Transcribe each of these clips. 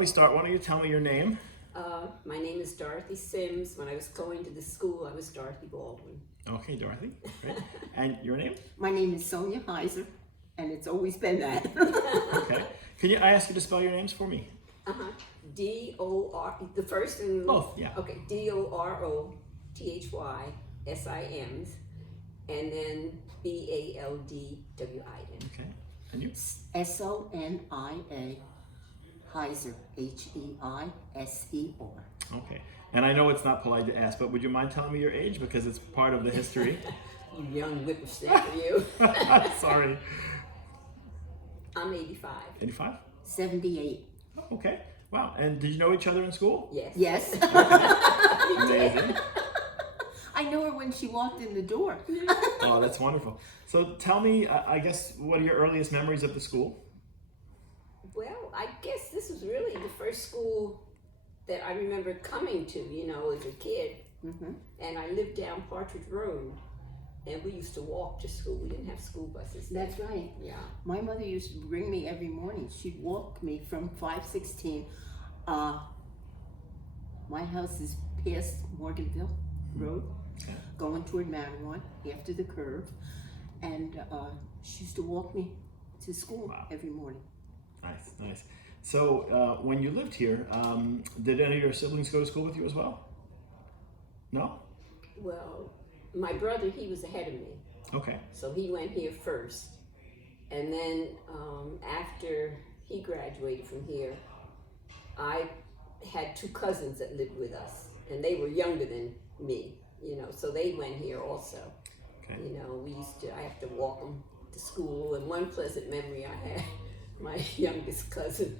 we start? Why don't you tell me your name? My name is Dorothy Sims. When I was going to the school, I was Dorothy Baldwin. Okay, Dorothy. Great. And your name? My name is Sonia Heiser, and it's always been that. Okay. I ask you to spell your names for me? D-O-R, the first and... Both, yeah. Okay, D-O-R-O-T-H-Y-S-I-M, and then B-A-L-D-W-I-N. Okay. And you? S-O-N-I-A, Heiser, H-E-I-S-E-R. Okay. And I know it's not polite to ask, but would you mind telling me your age? Because it's part of the history. You young whippersnapper, you. Sorry. I'm 85. 85? 78. Oh, okay. Wow. And did you know each other in school? Yes. Yes. Amazing. I know her when she walked in the door. Oh, that's wonderful. So tell me, I guess, what are your earliest memories of the school? Well, I guess this was really the first school that I remember coming to, as a kid. Mm-hmm. And I lived down Partridge Road, and we used to walk to school. We didn't have school buses then. That's right. Yeah. My mother used to bring me every morning. She'd walk me from 516. My house is past Morganville Road, Okay. going toward Madawan after the curve. And she used to walk me to school Wow. every morning. Nice, nice. So when you lived here, did any of your siblings go to school with you as well? No? Well, my brother, he was ahead of me. Okay. So he went here first. And then after he graduated from here, I had two cousins that lived with us. And they were younger than me, so they went here also. Okay. I have to walk them to school. And one pleasant memory I had, my youngest cousin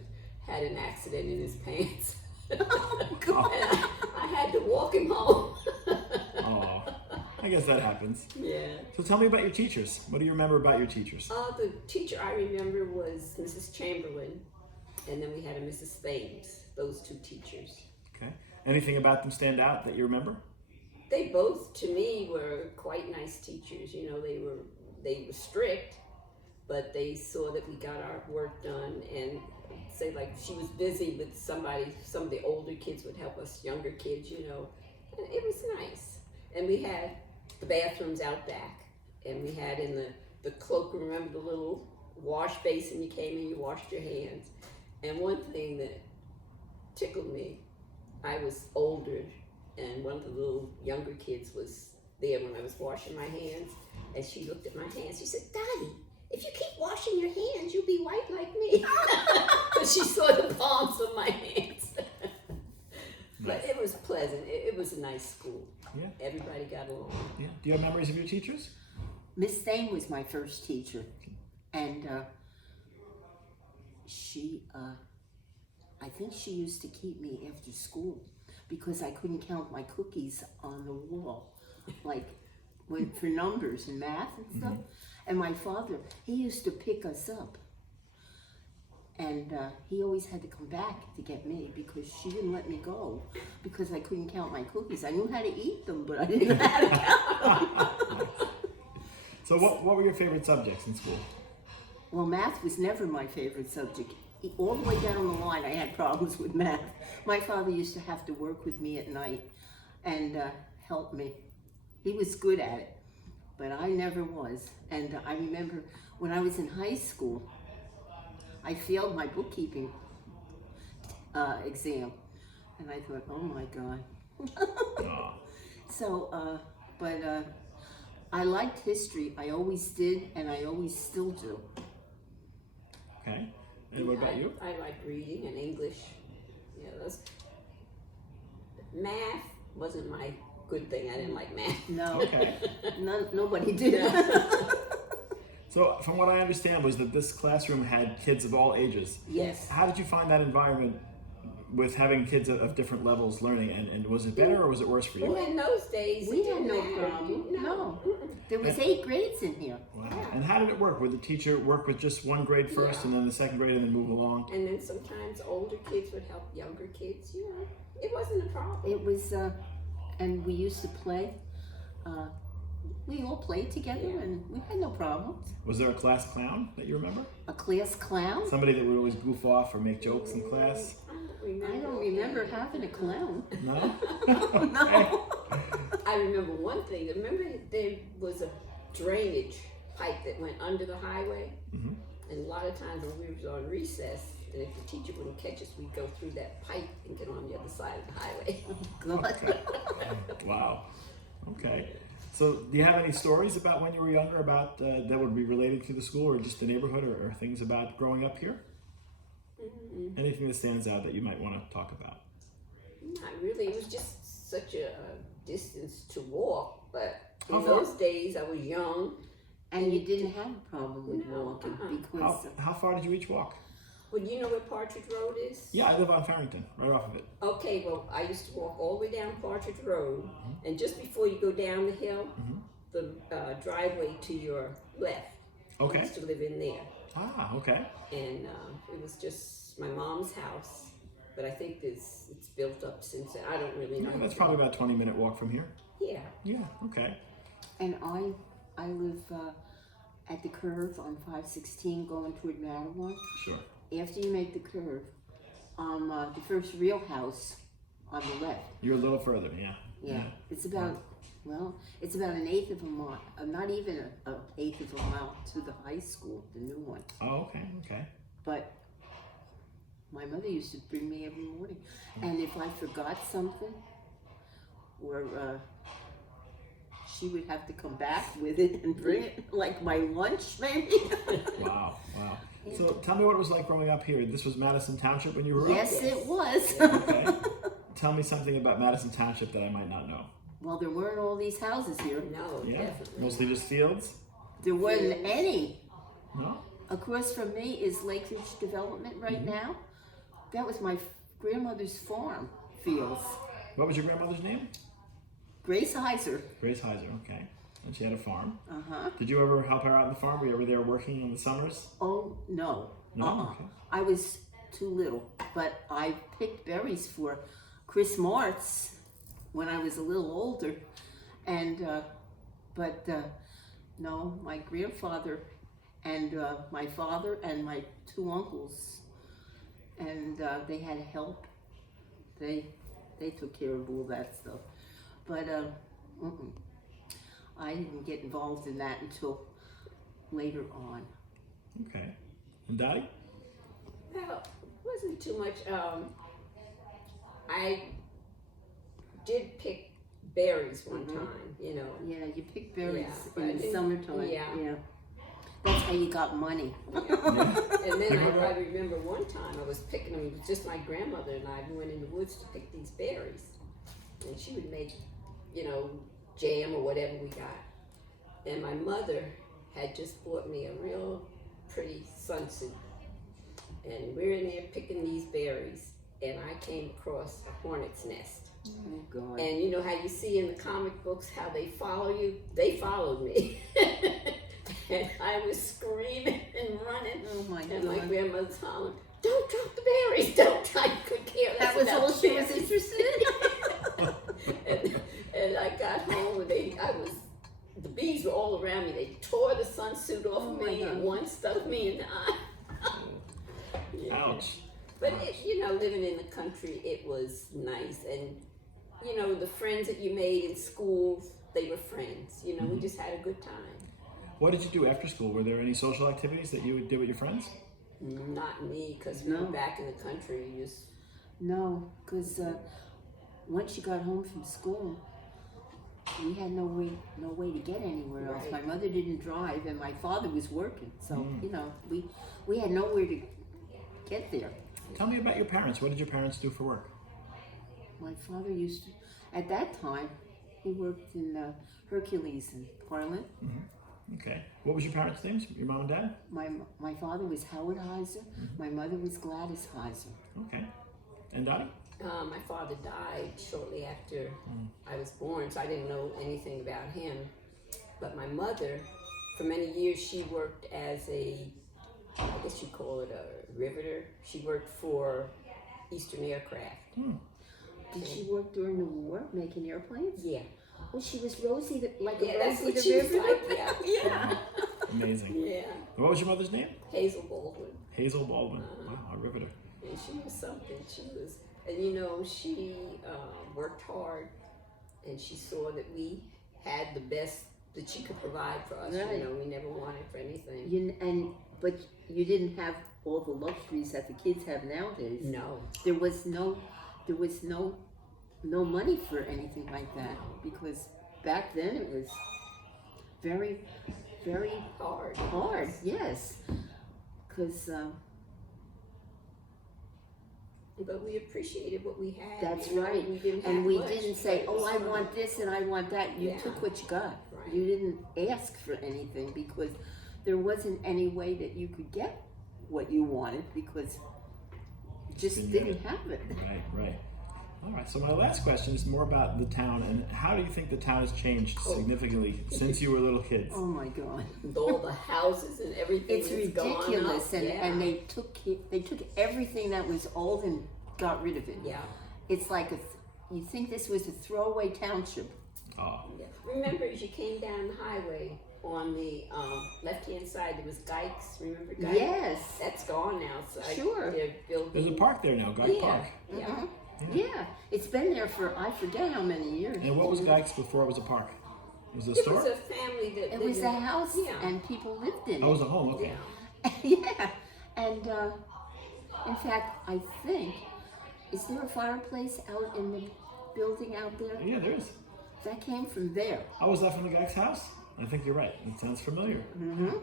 had an accident in his pants. Oh, God. And I had to walk him home. Oh, I guess that happens. Yeah. So tell me about your teachers. What do you remember about your teachers? The teacher I remember was Mrs. Chamberlain, and then we had a Mrs. Thames, those two teachers. Okay. Anything about them stand out that you remember? They both, to me, were quite nice teachers. They were strict, but they saw that we got our work done, and say like she was busy with some of the older kids would help us younger kids, and it was nice. And we had the bathrooms out back, and we had in the cloakroom, remember the little wash basin, you came in, you washed your hands. And one thing that tickled me, I was older, and one of the little younger kids was there when I was washing my hands, and she looked at my hands. She said, "Daddy, if you keep washing your hands, you'll be white like me." Because she saw the palms of my hands. But it was pleasant. It was a nice school. Yeah. Everybody got along. Yeah. Do you have memories of your teachers? Miss Thane was my first teacher, and she, I think she used to keep me after school because I couldn't count my cookies on the wall, like for numbers and math and stuff. Mm-hmm. And my father, he used to pick us up, and he always had to come back to get me because she didn't let me go because I couldn't count my cookies. I knew how to eat them, but I didn't know how to count them. So what were your favorite subjects in school? Well, math was never my favorite subject. All the way down the line, I had problems with math. My father used to have to work with me at night and help me. He was good at it, but I never was. And I remember when I was in high school, I failed my bookkeeping exam. And I thought, oh my God. So, but I liked history. I always did, and I always still do. Okay. And what about you? I like reading and English. Math wasn't my good thing. I didn't like math. No. Okay. Nobody did. So from what I understand was that this classroom had kids of all ages. Yes. How did you find that environment with having kids of different levels learning? And was it better or was it worse for you? Well, in those days, We it had didn't no matter. problem. No. No. There was 8 grades in here. Wow. Yeah. And how did it work? Would the teacher work with just one grade first Yeah. and then the second grade and then move along? And then sometimes older kids would help younger kids. It wasn't a problem. It was, and we used to play. We all played together, and we had no problems. Was there a class clown that you remember? A class clown? Somebody that would always goof off or make jokes in class? remember having a clown. No? No. I remember one thing. Remember there was a drainage pipe that went under the highway? Mhm. And a lot of times when we was on recess, and if the teacher wouldn't catch us, we'd go through that pipe and get on the other side of the highway. God. Wow. Okay. So, do you have any stories about when you were younger about that would be related to the school or just the neighborhood or things about growing up here? Mm-hmm. Anything that stands out that you might want to talk about? Not really. It was just such a distance to walk. But How in far? those days, I was young. And you didn't have a problem with No, walking How, because how far did you each walk? Well, you know where Partridge Road is? Yeah, I live on Farrington, right off of it. Okay, well, I used to walk all the way down Partridge Road, and just before you go down the hill, the driveway to your left. I Okay. used to live in there, Ah, okay. and it was just my mom's house. But I think it's built up since then. I don't really know. Yeah, that's probably about a 20-minute walk from here. Yeah. Yeah, okay. and I live at the curve on 516 going toward Madison-Old. Sure. After you make the curve, the first real house on the left. You're a little further, yeah. Yeah, it's about, well, it's about an eighth of a mile, not even an eighth of a mile to the high school, the new one. Oh, okay, okay. But my mother used to bring me every morning, and if I forgot something, or she would have to come back with it and bring it, like my lunch maybe. Wow, wow. So tell me what it was like growing up here. This was Madison Township when you were Yes, up? it was. Okay. Tell me something about Madison Township that I might not know. Well, there weren't all these houses here. No, Yeah? definitely. Mostly just fields? There wasn't Fields. any. No? Across from me is Lake Ridge Development right now. That was my grandmother's farm fields. What was your grandmother's name? Grace Heiser. Grace Heiser, okay. And she had a farm. Uh-huh. Did you ever help her out in the farm? Were you ever there working in the summers? Oh, no. No? Okay. I was too little, but I picked berries for Chris Martz when I was a little older. And, no, my grandfather and my father and my two uncles, and they had help. They took care of all that stuff. But I didn't get involved in that until later on. Okay. And Daddy? Well, wasn't too much. I did pick berries one time, you know. Yeah, you pick berries Yeah, but in the in- summertime. yeah. That's how you got money. And then I remember one time I was picking them. It was just my grandmother and I. We went in the woods to pick these berries, and she would make, you know, jam or whatever we got. And my mother had just bought me a real pretty sunsuit, and we're in there picking these berries, and I came across a hornet's nest. Oh God. And you know how you see in the comic books how they follow you? They followed me. And I was screaming and running. Oh my And my God. grandmother's hollering, "Don't drop the berries, don't I could care less That was about all she was berries." interested in. and I got home and the bees were all around me. They tore the sunsuit off Oh of my me and God. one stuck me in the eye. Yeah. Ouch. But you know, living in the country, it was nice. And you know, the friends that you made in school, they were friends. You know, we just had a good time. What did you do after school? Were there any social activities that you did with your friends? Not me, because we No. were back in the country. You just No, because once you got home from school, we had no way to get anywhere else. Right. My mother didn't drive, and my father was working, so you know we had nowhere to get there. Tell me about your parents. What did your parents do for work? My father used to, at that time, he worked in Hercules in Portland. Okay. What was your parents' names? Your mom and dad? My father was Howard Heiser. My mother was Gladys Heiser. Okay. And Dottie? my father died shortly after I was born, so I didn't know anything about him. But my mother, for many years, she worked as I guess you'd call it a riveter. She worked for Eastern Aircraft. Did she work during the war making airplanes? Yeah. Well, she was Rosie, like Yeah, a that's Rosie what the she was Riveter. like, yeah. Yeah. Amazing. Yeah. What was your mother's name? Hazel Baldwin. Hazel Baldwin. Wow, a riveter. And she was something. She was, And you know, she worked hard, and she saw that we had the best that she could provide for us. Right. You know, we never wanted for anything. But you didn't have all the luxuries that the kids have nowadays. No. There was no money for anything like that, because back then it was very, very Hard. Yes, because But we appreciated what we had. that's you know, right. We didn't And have we much, didn't but say, it "Oh, was I fun. want this and I want that." You Yeah. took what you got. Right. You didn't ask for anything, because there wasn't any way that you could get what you wanted, because you just Didn't didn't have have it. Right. All right. So my last question is more about the town, and how do you think the town has changed significantly since you were little kids? Oh my God. With all the houses and everything. It's that's ridiculous, gone up. and Yeah. they took everything that was old and got rid of it. Yeah. It's like you think this was a throwaway township. Oh, Yeah. Remember, as you came down the highway, on the left-hand side, there was Geiks. Remember Geiks? Yes. That's gone now. So Sure. they're building. there's a park there now, Guy Yeah. Park. Yeah. Mhm. Yeah, it's been there for I forget how many years. And what was Guy's before it was a park? It was a It store? was a family that. It was lived a in- house, Yeah. and people lived in Oh, it was a home, Yeah. okay. it. Yeah, and in fact, I think, is there a fireplace out in the building out there? Yeah, there is. That came from there. Oh, was that from the Guy's house? I think you're right. It sounds familiar. Mm-hmm.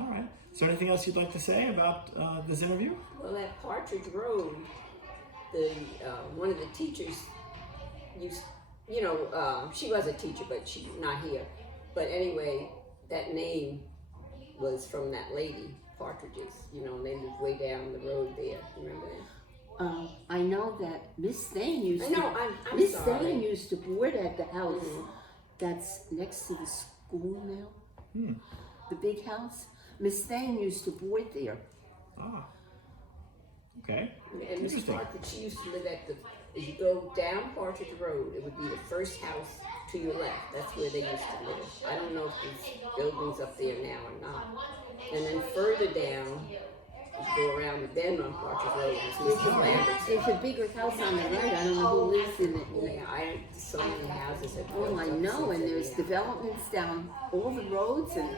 All right. Is there anything else you'd like to say about this interview? Well, at Partridge Road, the one of the teachers used, she was a teacher, but she's not here. But anyway, that name was from that lady, Partridges. And they lived way down the road there. Remember that? I know that Miss Thane used I know. to. I'm Miss sorry. Thane used to board at the house Mhm. that's next to the school now. Hmm. The big house. Miss Thane used to board there. Ah. Okay. And Miss Interesting. Partridge, she used to live at as you go down Partridge Road, it would be the first house to your left. That's where they used to live. I don't know if there's buildings up there now or not. And then further down, you go around the bend on Partridge Road, there's Mrs. Lambert's. There's a bigger house on the right. I don't know who lives in it. Yeah, so many houses have built Oh, I up know, since and there's then. developments down all the roads, and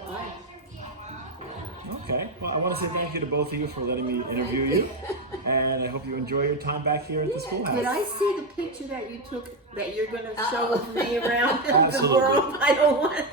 Okay. Well, I want to say thank you to both of you for letting me interview you. And I hope you enjoy your time back here at the schoolhouse. could I see the picture that you took that you're going to show of me around the Absolutely. world? I don't want